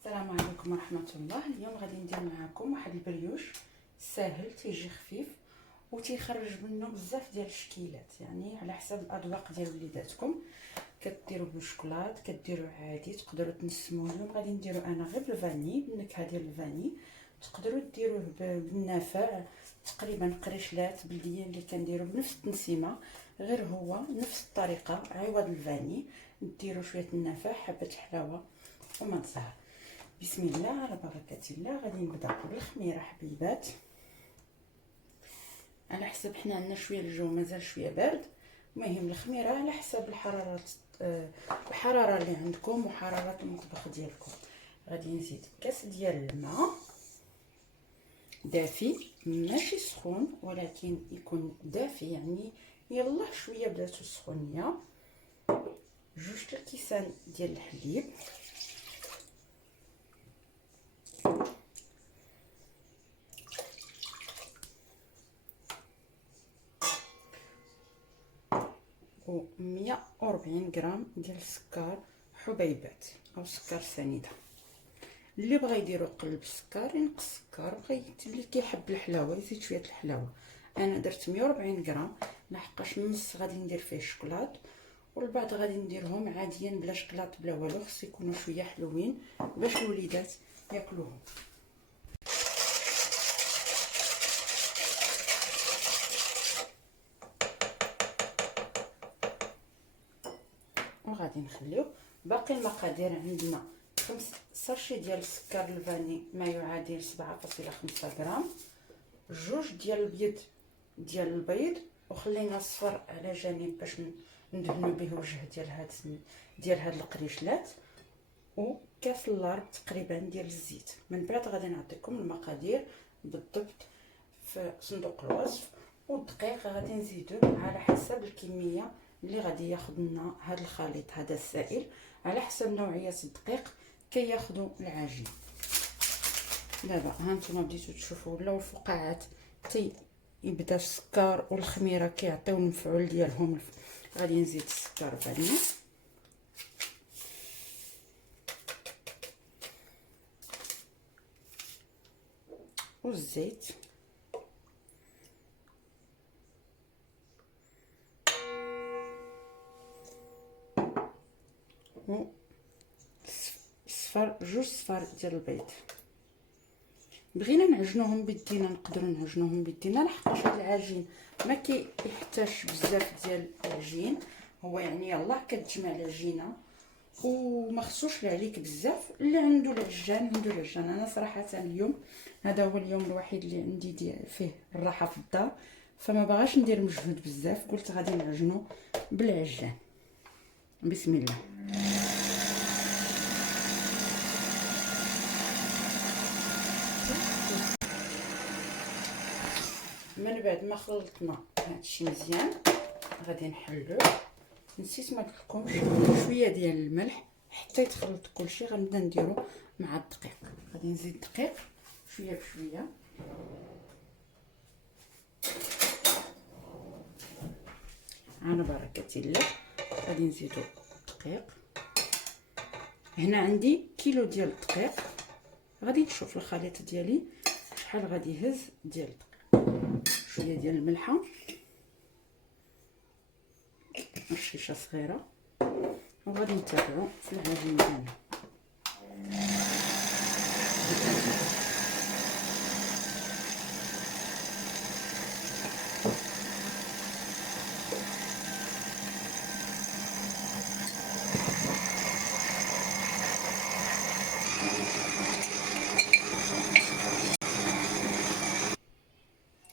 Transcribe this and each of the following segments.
السلام عليكم ورحمه الله. اليوم غادي ندير معكم واحد البريوش ساهل تيجي خفيف وتيخرج منه بزاف ديال الشكيلات، يعني على حسب الاذواق ديال وليداتكم. كديروا بالشوكولات، كديروا عادي، تقدروا تنسموه. اليوم غادي نديرو انا غير بالفاني، بالنكهه ديال الفاني. تقدروا ديروه بالنافع، تقريبا قريشلات بلديين اللي كنديروا بنفس التنسيمه، غير هو نفس الطريقه عوض الفاني. ديروا شويه النافع، حبه حلاوه وما الزهر. بسم الله على بركه الله. غادي نبدا بالخميره حبيبات، على حسب حنا عندنا شويه الجو مازال شويه بارد. المهم الخميره على حسب الحراره اللي عندكم وحراره المطبخ ديالكم. غادي نزيد كاس ديال الماء دافي، ماشي سخون ولكن يكون دافي، يعني يلا شويه بداتو السخونيه. 2 الكيسان ديال الحليب، و 140 غرام ديال السكر حبيبات او سكر سنيده. اللي بغى يديرو قلب السكر ينقص السكر، بغى اللي كيحب الحلاوه يزيد شويه الحلاوه. انا درت 140 غرام لحقاش النص غادي ندير فيه الشوكولات والبعض غادي نديرهم عاديا بلا شوكولات بلا والو. خص يكونوا شويه حلوين باش الوليدات ياكلوهم. وغادي نخليو باقي المقادير. عندنا 5 ساشي ديال السكر الفاني ما يعادل 7.5 غرام، 2 ديال البيض ديال البيض، وخلينا الصفر على جانب باش ندهنوا به وجه ديال هاد القريشلات، وكاس اللارب تقريبا ديال الزيت. من بعد غادي نعطيكم المقادير بالضبط في صندوق الوصف. والدقيق غادي نزيدو على حسب الكميه اللي غادي ياخذ لنا هذا الخليط، هذا السائل، على حسب نوعيه الدقيق كياخذوا العجين. دابا ها نتوما بديتو تشوفوا ولاو الفقاعات يبدا السكر والخميره كيعطيو المفعول ديالهم. غادي نزيد السكر فاني والزيت و صفر 2 صفار ديال البيض. بغينا نعجنوهم بيدينا نقدروا نعجنوهم بيدينا، لحقاش هذا العجين ما كيحتاجش بزاف ديال العجين. هو يعني يلاه كتجمع العجينه وما خصوش عليك بزاف. اللي عنده العجان عنده العجان. انا صراحه اليوم هذا هو اليوم الوحيد اللي عندي فيه الراحه في الدار، فما باغاش ندير مجهود بزاف. قلت غادي نعجنو بالعجان. بسم الله. من بعد ما خلطنا هادشي مزيان غادي نحلوه. نسيت ما قلتلكمش شويه ديال الملح حتى يتخلط كلشي. غنبدا نديرو مع الدقيق. غادي نزيد الدقيق شويه بشويه. على بركه الله. غادي نزيدو الدقيق. هنا عندي كيلو ديال الدقيق. غادي نشوف الخليط ديالي شحال غادي يهز ديال الدقيق. شويه ديال الملحه، رشيشه صغيره، وغادي نتابعوا في العجين ديالنا.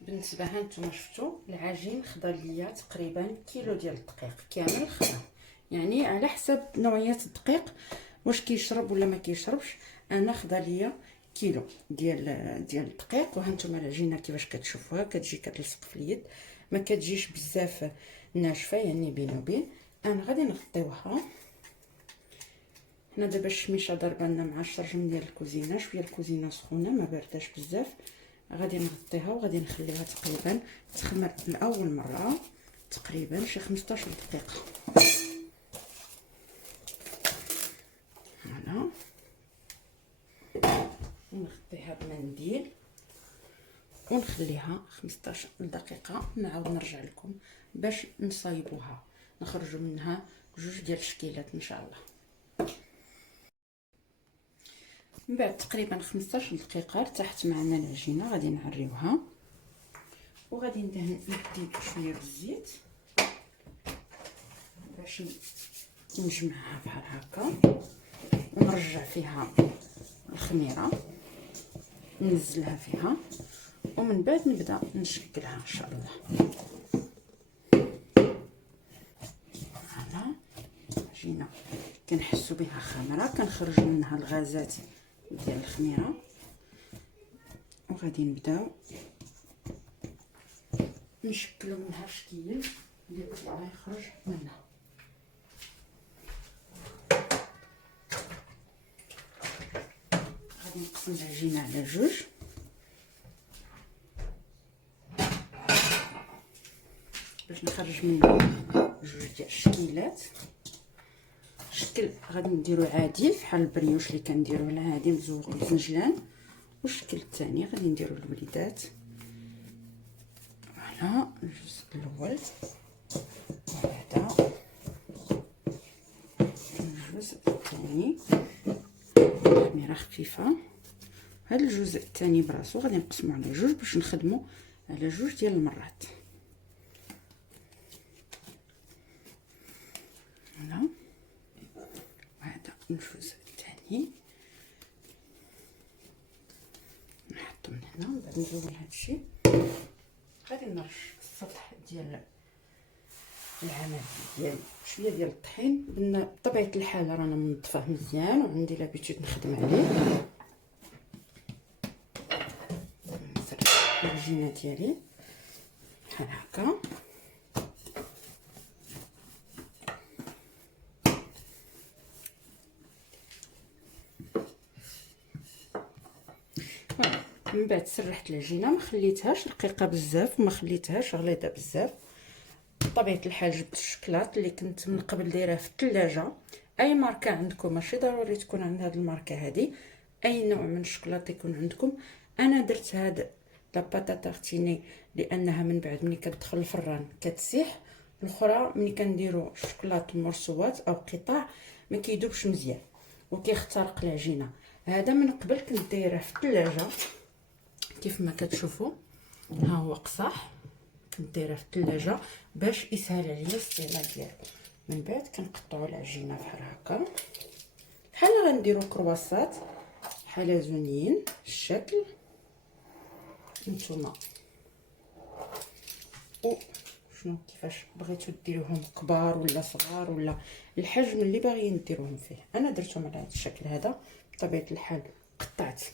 بالنسبه ها نتوما شفتوا العجين خدا ليا تقريبا كيلو ديال الدقيق كامل خدا، يعني على حسب نوعيه الدقيق واش كيشرب ولا ما كيشربش. انا خدا ليا كيلو ديال الدقيق. وها نتوما العجينه كيفاش كتشوفوها كتجي كتلصق في اليد، ما كتجيش بزاف ناشفه، يعني بين وبين. انا غادي نغطيوها. حنا دابا الشميشه ضربه لنا مع الشرجم ديال الكوزينه، شويه الكوزينه سخونه ما بارداش بزاف. غادي نغطيها وغادي نخليها تقريبا تخمر لاول مره تقريبا شي 15 دقيقه. هنا ونخليها 15 دقيقه. نعاود نرجع لكم باش نصايبوها، نخرجوا منها 2 ديال الشكيلات ان شاء الله. من بعد تقريبا 15 دقيقه ارتاحت معنا العجينه، غادي نعريوها وغادي ندهن يدي شويه بالزيت باش نجمعها بحال هكا، ونرجع فيها الخميره ننزلها فيها، ومن بعد نبدا نشكلها ان شاء الله. هنا العجينه كنحسوا بها خمره، كنخرج منها الغازات ديال الخميره، وغادي نبداو نشكلوا منها شكل اللي غيخرج منها. غادي نقسم العجينه على 2 باش نخرج منها 2 ديال الشكيلات. شكل غادي نديرو عادي بحال البريوش اللي كنديرو على هادي مزوق بزنجلان، والشكل الثاني غادي نديرو الوليدات. هنا الجزء الاول، وهذا الجزء الثاني خميره خفيفه. هذا الجزء الثاني براسو غادي نقسمو على 2 باش نخدمو على 2 ديال المرات. هنا وهذا الجزء الثاني نحطو من هنا. من بعد نزول هادشي غادي نرش السطح ديال العمل ديالي شويه ديال الطحين. بطبيعه الحال رانا منظفاه مزيان وعندي لابيتود نخدم عليه. نسرح العجينه ديالي بحال هكا، من بعد سرحت العجينه، ما خليتهاش رقيقه بزاف وما خليتهاش غليظه بزاف. بطبيعه الحال جبت الشكلاط اللي كنت من قبل دايره في الثلاجه، اي ماركه عندكم، ماشي ضروري تكون عند هذه الماركه هذه، اي نوع من الشكلاط يكون عندكم. انا درت هاد لاباطا تارتيني لانها من بعد ملي كتدخل الفران كتسيح، الاخرى ملي كنديروا الشكلاط مرسوات او قطع ما كيذوبش مزيان وكيخترق العجينه. هذا من قبل كنت دايره في الثلاجه كيف ما كتشوفوا، ها هو قصاح كنت دايره في الثلاجه باش يسهل عليا الاستعمال ديالو. من بعد كنقطعوا العجينه بحال هكا، بحال غنديروا كرواسات حلزونيين الشكل. نتوما شنو كيفاش بغيتو ديروهم كبار ولا صغار ولا الحجم اللي باغيين ديروهم فيه. انا درتهم على هذا الشكل هذا. بطبيعه الحال قطعت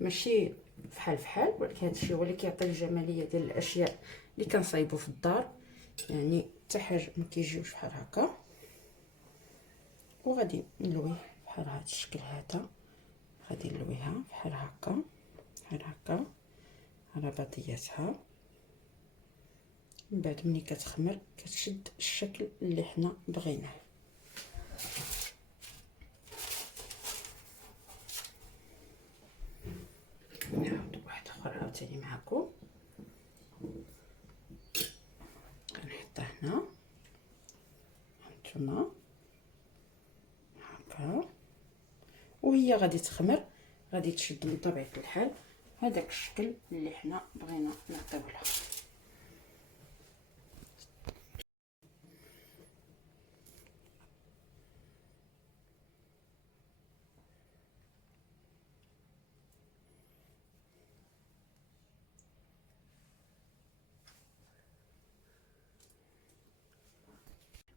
ماشي فحال ولكن هذا الشيء هو اللي كيعطي الجماليه ديال الاشياء اللي كنصايبو في الدار، يعني حتى حاجه ما كيجيوش بحال هكا. وغادي نلويه بحال هذا الشكل هذا، غادي نلويها بحال هكا بحال هكا على بعضياتها. من بعد ملي كتخمر كتشد الشكل اللي حنا بغيناه. نعاود واحده اخرى عاوتاني معكم. كنحطها هنا هانتوما هكا، وهي غادي تخمر غادي تشد من طبيعه الحال هذاك الشكل اللي حنا بغينا نعطيو لها.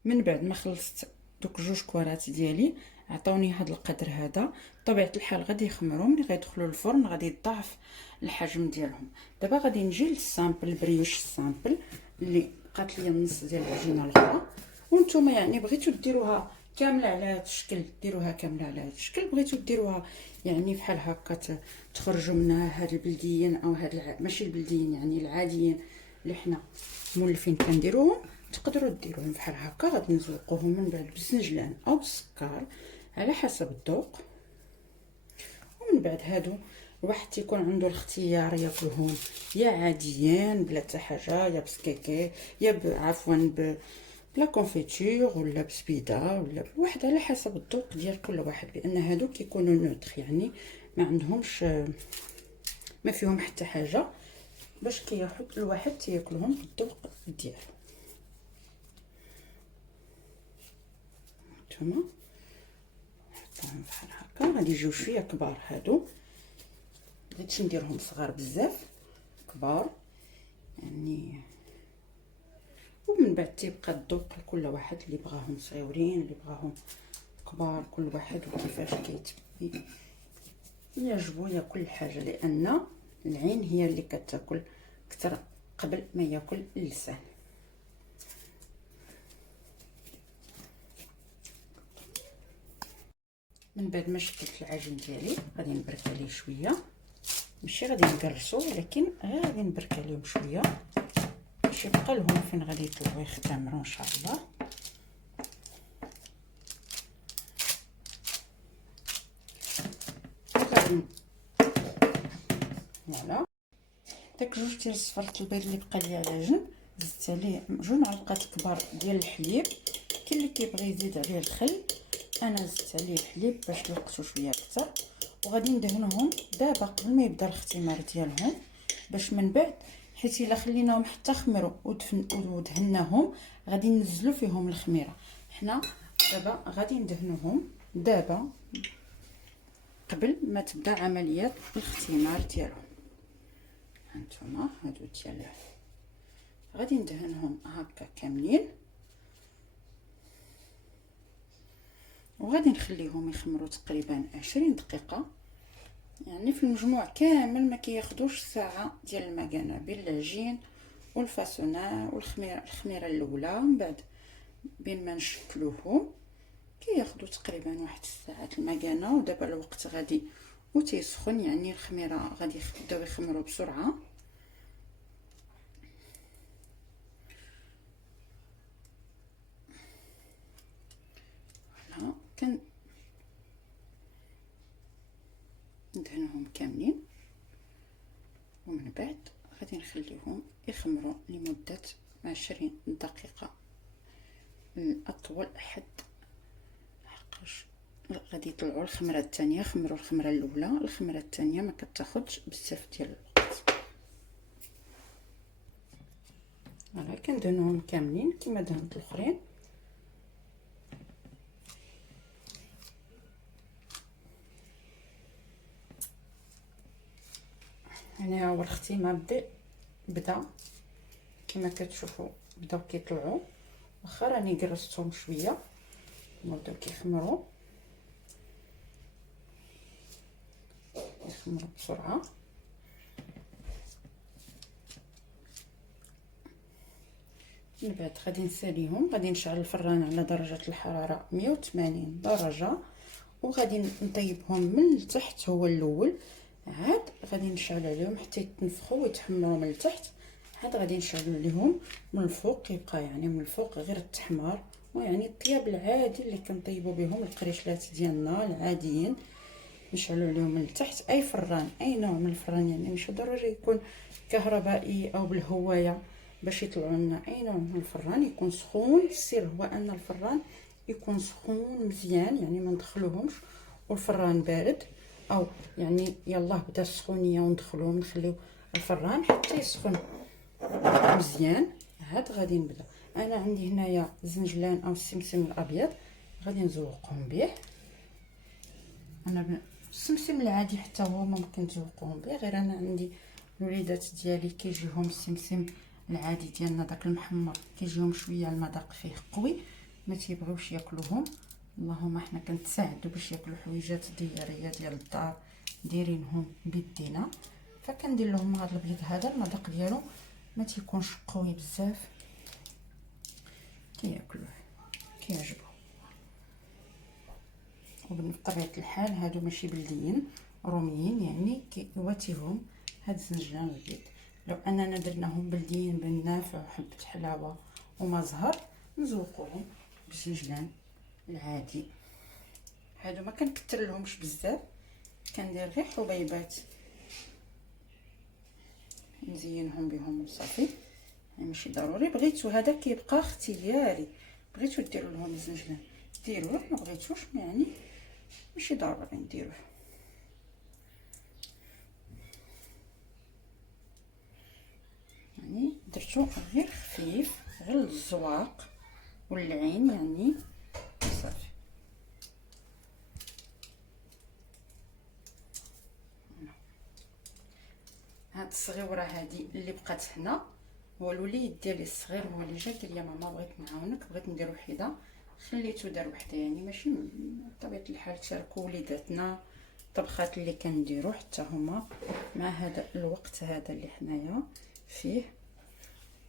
من بعد ما خلصت دوك 2 كوارات ديالي عطاوني هذا القدر هذا. بطبيعه الحال غادي يخمروا، ملي غيدخلوا الفرن غادي يضاعف الحجم ديالهم. دابا غادي نجي للسامبل بريوش السامبل اللي بقات لي النص ديال العجينه الاخرى. وانتم يعني بغيتو ديروها كامله على هذا الشكل ديروها كامله على هذا الشكل، بغيتو ديروها يعني بحال هكا تخرجوا منها هاد البلديين او هاد ماشي البلديين يعني العاديين اللي حنا مولفين كنديروهم، تقدروا ديروهم بحال هكا. غادي نزوقوهم من بعد بالزنجلان او بالسكر على حسب الذوق. ومن بعد هادو الواحد تيكون عنده الاختيار ياكلهم يا عاديين بلا حتى حاجه، يا بسكيكي، يا عفوا بلا كونفيتور، ولا بسبيده، ولا واحد على حسب الذوق ديال كل واحد، لان هادو كيكونوا نوتر يعني ما عندهمش ما فيهم حتى حاجه، باش كيحط الواحد تياكلهم بالذوق ديالو. نتوما نحطهم بحال هكا، غادي يجيو شويه كبار هادو، بغيتش نديرهم صغار بزاف، كبار يعني. ومن بعد تيبقى الذوق لكل واحد، اللي بغاهم صغيورين اللي بغاهم كبار، كل واحد وكيفاش يعجبو ياكل حاجه، لان العين هي اللي كتاكل اكثر قبل ما ياكل اللسان. من بعد ما شكلت العجين ديالي غادي نبرك عليه شويه، ماشي غادي نقرصو، ولكن غير غادي نبرك عليهم شويه باش يبقى لهم فين غادي يطلعوا يختمروا ان شاء الله. غادي فوالا داك جوج ديال صفرة البيض اللي بقى لي على جنب، زدت عليه 2 معلقات كبار ديال الحليب. كاين اللي كيبغي يزيد عليه الخل، انا زدت عليه الحليب باش يوقتو شويه اكثر. وغادي ندهنهم دابا قبل ما يبدا الاختمار ديالهم، باش من بعد حيت الا خليناهم حتى خمروا ودهناهم غادي ننزلوا فيهم الخميره. حنا دابا غادي ندهنوهم دابا قبل ما تبدا عمليه الاختمار ديالهم. هانتوما هادو ديال غادي ندهنهم هكا كاملين، وغادي نخليهم يخمروا تقريبا 20 دقيقه. يعني في المجموع كامل ما كياخذوش ساعه ديال المكانه، بين العجين والفاسونا والخميره الاولى، من بعد بين ما نشكلوهم كياخذوا تقريبا واحد الساعه المكانه. ودابا الوقت غادي وتيسخن، يعني الخميره غادي يبداو يخمروا بسرعه. فوالا ندهنهم كاملين، ومن بعد غادي نخليهم يخمروا لمده 20 دقيقه الاطول، حد حقاش غادي يطلعوا الخمره الثانيه. خمروا الخمره الاولى، الخمره الثانيه ما كتاخذش بزاف ديال الوقت. فوالا كندهنوهم كاملين كما دهنت الاخرين. يعني هو الاختمار بدا كما كتشوفوا، بداو كيطلعوا، واخا راني قرصتهم شويه بداو كيخمروا بسرعه. من بعد غادي نساليهم، غادي نشعل الفران على درجه الحراره 180 درجه، وغادي نطيبهم من التحت هو الاول، عاد غادي نشعل عليهم حتى يتنفخوا ويتحمروا من التحت، عاد غادي نشعل عليهم من الفوق، يبقى يعني من الفوق غير التحمار. ويعني الطياب العادي اللي كنطيبوا بهم القريشلات ديالنا العاديين، نشعلوا عليهم من التحت. اي فران، اي نوع من الفران، يعني مش ضروري يكون كهربائي او بالهوايه باش يطلعوا لنا. اي نوع من الفران يكون سخون، السر هو ان الفران يكون سخون مزيان، يعني ما ندخلوهمش والفران بارد، او يعني يلاه بدا السخونيه وندخلوهم، نخليو الفران حتى يسخن مزيان. عاد غادي نبدا، انا عندي هنايا الزنجلان او السمسم الابيض، غادي نزوقهم به. انا السمسم العادي حتى هو ممكن تزوقوهم به، غير انا عندي الوليدات ديالي كيجيهم السمسم العادي ديالنا داك المحمر، كيجيهم شويه المذاق فيه قوي، ما تيبغيوش ياكلوهم. اللهم حنا كنتساعدوا باش ياكلوا حويجات دياريه ديال الدار دايرينهم بيدينا، فكندير لهم هذا البيض هذا المذاق ديالو ما تيكونش قوي بزاف، كياكلوه كيعجبو. وبطبيعه الحال هادو ماشي بلديين، روميين، يعني كيواتيهم هاد الزنجلان البيض. لو اننا درناهم بلديين بالنافع وحبه حلاوه وما زهر نزوقوهم بالزنجلان العادي. هادو ما كنكثر لهمش بزاف، كندير غير حبيبات نزينهم بهم وصافي. ماشي ضروري، بغيتو هذا كيبقى اختياري، بغيتو ديروا لهم الزنجلان ديروه، ما بغيتوش يعني ماشي ضروري نديروه. يعني درتو غير خفيف، غير للزواق والعين يعني صافي. هاد الصغيوره هادي اللي بقات هنا، هو الوليد ديالي الصغير هو اللي جا قال لي ماما بغيت نعاونك، بغيت ندير وحده، خليتو دار وحده. يعني ماشي بطبيعه الحال تشاركوا وليداتنا الطبخات اللي كنديرو حتى هما مع هذا الوقت هذا اللي حنايا فيه.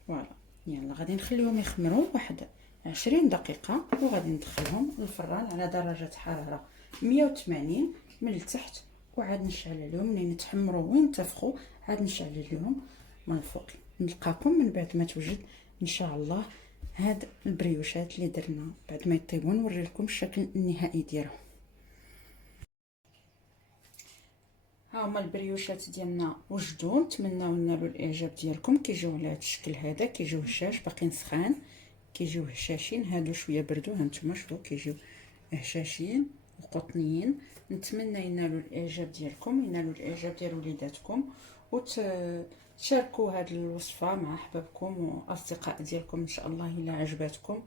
فوالا يلا غادي نخليهم يخمروا واحد 20 دقيقه، وغادي ندخلهم للفران على درجه حراره 180 من التحت، وعاد نشعل عليهم منين يتحمروا وينتفخوا، عاد نشعل عليهم من الفوق. نلقاكم من بعد ما توجد ان شاء الله هاد البريوشات اللي درنا، بعد ما يطيبوا نوري لكم الشكل النهائي ديالهم. ها هما البريوشات ديالنا وجدوا، نتمناو نالوا الاعجاب ديالكم. كيجيو على هذا الشكل هذا، كيجيو هشاش باقيين سخان، كيجيو هشاشين. هادو شويه بردوا، هانتوما شوفوا كيجيو هشاشين وقطنيين. نتمنى ينالوا الاعجاب ديالكم، ينالوا الاعجاب ديال وليداتكم، وتشاركوا هذه الوصفه مع احبابكم واصدقاء ديالكم ان شاء الله الا عجباتكم.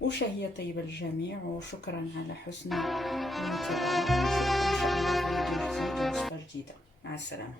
وشهيه طيبه للجميع، وشكرا على حسن المتابعه. نشوفكم ان شاء الله في فيديو جديد ووصفه جديده. مع السلامه.